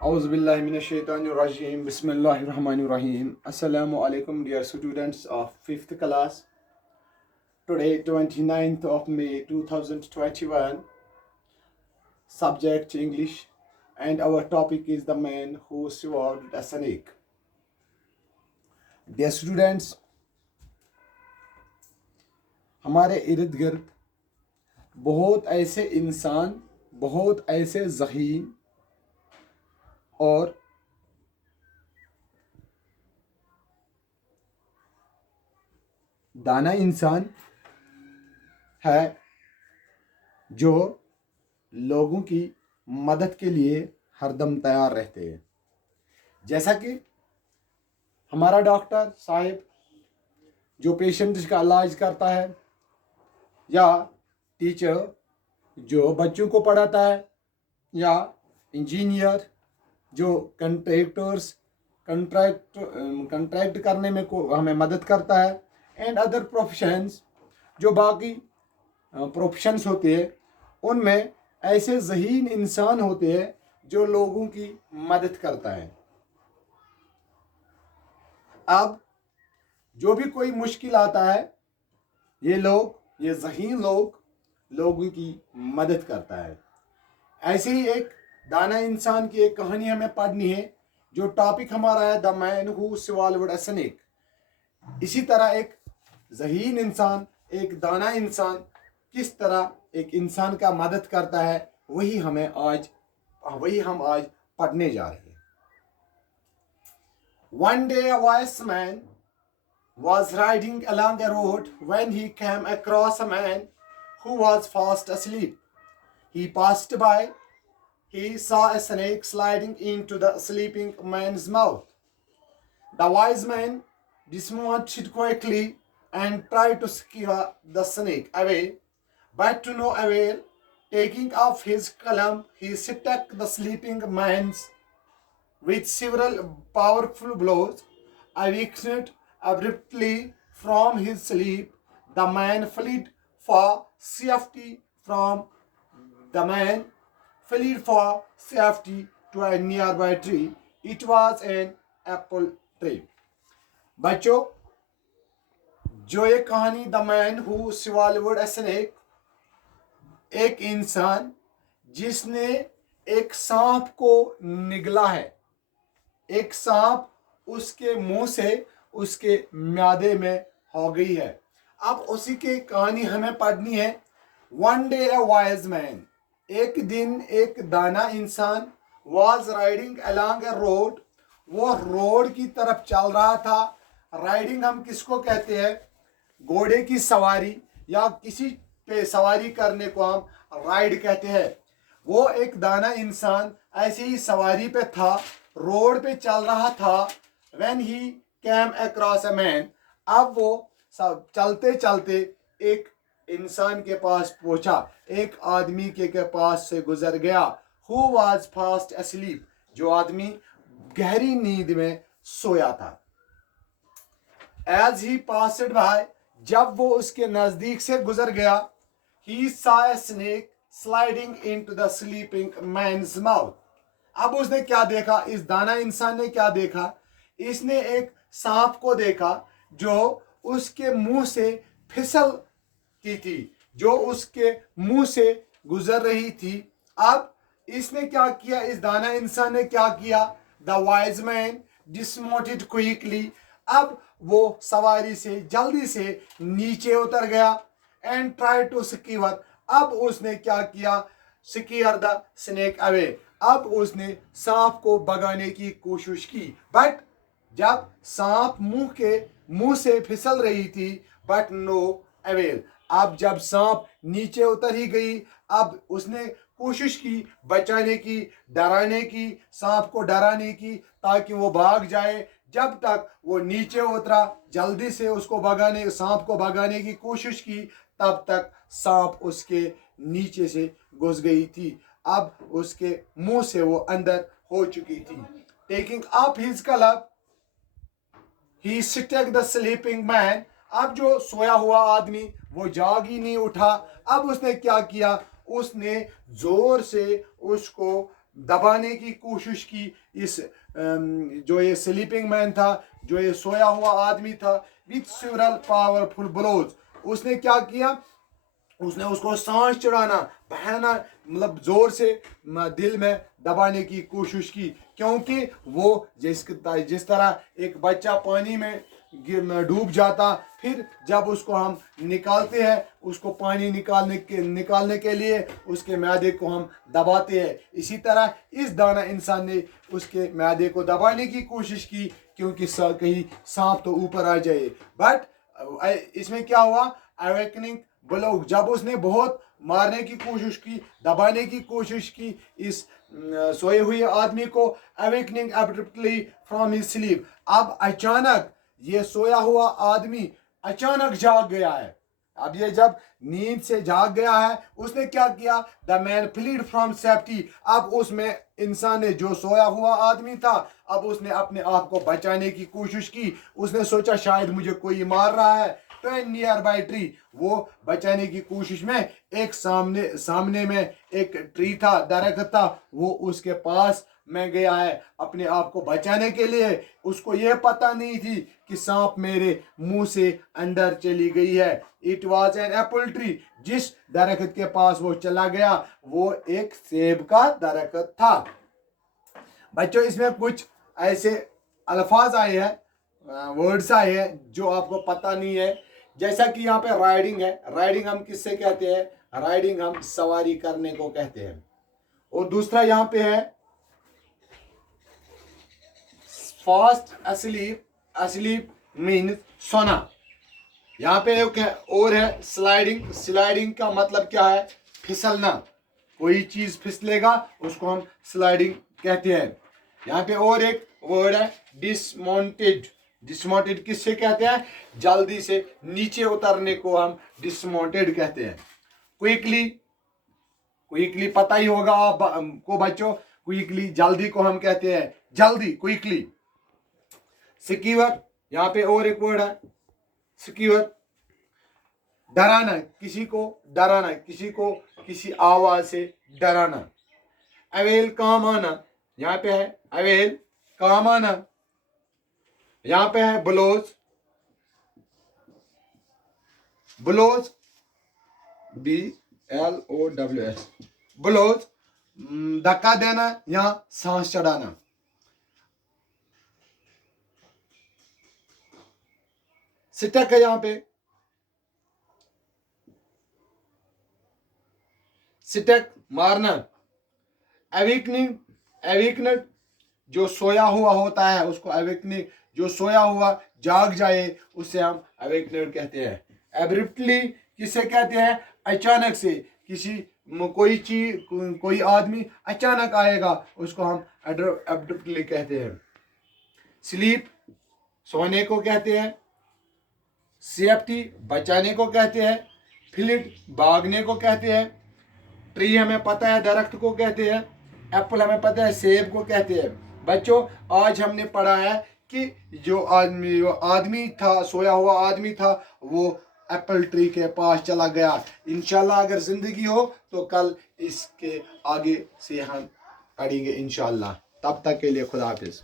Auzubillahiminashaitanirrajim. Bismillahirrahmanirrahim. Assalamu alaikum, dear students of 5th class. Today, 29th of May 2021, subject English, and our topic is the man who swallowed a snake. Dear students, हमारे इर्द गिर्द बहुत ऐसे इंसान, बहुत ऐसे ज़हीन और दाना इंसान है जो लोगों की मदद के लिए हरदम तैयार रहते हैं। जैसा कि हमारा डॉक्टर साहिब जो पेशेंट का इलाज करता है, या टीचर जो बच्चों को पढ़ाता है, या इंजीनियर जो कंट्रैक्ट करने में को हमें मदद करता है, एंड अदर प्रोफेशंस जो बाकी प्रोफेशंस होते हैं, उनमें ऐसे ज़हीन इंसान होते हैं जो लोगों की मदद करता है। अब जो भी कोई मुश्किल आता है, ये ज़हीन लोग लोगों की मदद करता है। ऐसे ही एक दाना इंसान की एक कहानी हमें पढ़नी है, जो टॉपिक हमारा है the man who swallowed a snake. इसी तरह एक ज़हीन इंसान, एक दाना इंसान किस तरह एक इंसान का मदद करता है, वही हम आज पढ़ने जा रहे हैं। One day a wise man was riding along a road when he came across a man who was fast asleep. He passed by. He saw a snake sliding into the sleeping man's mouth. The wise man dismounted quickly and tried to scare the snake away, but to no avail. Taking off his club, he struck the sleeping man's with several powerful blows. Awakened abruptly from his sleep, the man fled for safety to a nearby tree. It was an apple tree. बच्चों, जो ये कहानी the man who swallowed a snake, एक इंसान जिसने एक सांप को निगला है, एक सांप उसके मुंह से उसके म्यादे में हो गई है। अब उसी की कहानी हमें पढ़नी है। One day a wise man, एक दिन एक दाना इंसान, was riding along A road, वो रोड की तरफ चल रहा था। राइडिंग हम किसको कहते हैं? घोड़े की सवारी या किसी पे सवारी करने को हम राइड कहते हैं। वो एक दाना इंसान ऐसे ही सवारी पे था, रोड पे चल रहा था। When he cam across a man, अब वो सब चलते चलते एक इंसान के पास पहुंचा, एक आदमी के पास से गुजर गया। हु वाज फास्ट अस्लीप, जो आदमी गहरी नींद में सोया था। एज ही पास्ड बाय, जब वो उसके नजदीक से गुजर गया, he saw a snake sliding into the sleeping man's mouth. अब उसने क्या देखा? इस दाना इंसान ने क्या देखा? इसने एक सांप को देखा जो उसके मुंह से फिसलती थी, जो उसके मुंह से गुजर रही थी। अब इसने क्या किया? इस दाना इंसान ने क्या किया? द वाइज मैन डिसमोटेड क्विकली, अब वो सवारी से जल्दी से नीचे उतर गया। एंड ट्राई टू स्कीवर, अब उसने क्या किया? स्कीयर द स्नेक अवे, अब उसने सांप को भगाने की कोशिश की। बट जब सांप मुंह से फिसल रही थी, बट नो अवेल, अब जब सांप नीचे उतर ही गई, अब उसने कोशिश की बचाने की, डराने की, सांप को डराने की, ताकि वो भाग जाए। जब तक वो नीचे उतरा, जल्दी से उसको सांप को भगाने की कोशिश की, तब तक सांप उसके नीचे से घुस गई थी। अब उसके मुंह से वो अंदर हो चुकी थी। Taking up his club, he stuck the sleeping man, अब जो सोया हुआ आदमी वो जाग ही नहीं उठा। अब उसने क्या किया? उसने जोर से उसको दबाने की कोशिश की इस जो ये स्लीपिंग मैन था, जो ये सोया हुआ आदमी था, विथ सेवरल पावरफुल ब्लोज। उसने क्या किया, उसने उसको सांस चढ़ाना, बहाना, मतलब जोर से दिल में दबाने की कोशिश की, क्योंकि वो जिस तरह एक बच्चा पानी में डूब जाता, फिर जब उसको हम निकालते हैं, उसको पानी निकालने के लिए उसके मैदे को हम दबाते हैं, इसी तरह इस दाना इंसान ने उसके मैदे को दबाने की कोशिश की, क्योंकि कहीं सांप तो ऊपर आ जाए। बट इसमें क्या हुआ, अवेकनिंग ब्लो, जब उसने बहुत मारने की कोशिश की, दबाने की कोशिश की इस सोए हुए आदमी को, awakening abruptly from his sleep, अब अचानक ये सोया हुआ आदमी अचानक जाग गया है। अब ये जब नींद से जाग गया है, उसने क्या किया, the man fled from safety. अब उसमें इंसान ने, जो सोया हुआ आदमी था, अब उसने अपने आप को बचाने की कोशिश की। उसने सोचा शायद मुझे कोई मार रहा है, तो नियर बाई ट्री, वो बचाने की कोशिश में एक सामने में एक ट्री था, दरख्त था, वो उसके पास में गया है अपने आप को बचाने के लिए। उसको यह पता नहीं थी कि सांप मेरे मुंह से अंदर चली गई है। It was an apple tree. जिस दरख्त के पास वो चला गया, वो एक सेब का दरख्त था। बच्चों, इसमें कुछ ऐसे अल्फाज आए हैं, वर्ड्स आए हैं जो आपको पता नहीं है। जैसा कि यहाँ पे राइडिंग है, राइडिंग हम किससे कहते हैं, राइडिंग हम सवारी करने को कहते हैं। और दूसरा यहाँ पे है फास्ट अस्लीप, अस्लीप मीन्स सोना। यहाँ पे एक है और है स्लाइडिंग, स्लाइडिंग का मतलब क्या है, फिसलना, कोई चीज फिसलेगा उसको हम स्लाइडिंग कहते हैं। यहाँ पे और एक वर्ड है डिसमाउंटेड, डिसमाउंटेड किससे कहते हैं, जल्दी से नीचे उतरने को हम डिसमाउंटेड कहते हैं। क्विकली, क्विकली पता ही होगा आपको बच्चों, क्विकली जल्दी को हम कहते हैं जल्दी, क्विकली। सिक्योर, यहाँ पे और एक वर्ड है सिक्योर, डराना, किसी को डराना, किसी को किसी आवाज से डराना। अवेल, काम आना, यहाँ पे है अवेल, काम आना। यहाँ पे है ब्लोज, ब्लोज BLOWS, ब्लोज धक्का देना या सांस चढ़ाना। स्टक है यहाँ पे, स्टक मारना। अवेकनिंग, अवेकनेड जो सोया हुआ होता है उसको अवेकनिंग, जो सोया हुआ जाग जाए उसे हम अवेकनेड कहते हैं। एब्रिप्टली किसे कहते हैं, अचानक से, किसी कोई चीज, कोई आदमी अचानक आएगा उसको हम एब्रिप्टली कहते हैं। स्लीप सोने को कहते हैं, सेफ्टी बचाने को कहते हैं, फ्लिट भागने को कहते हैं, ट्री हमें पता है दरख्त को कहते हैं, एप्पल हमें पता है सेब को कहते हैं। बच्चों, आज हमने पढ़ा है कि जो आदमी था, सोया हुआ आदमी था, वो एप्पल ट्री के पास चला गया। इंशाल्लाह अगर जिंदगी हो तो कल इसके आगे से हम पढ़ेंगे इंशाल्लाह। तब तक के लिए खुदा हाफिज।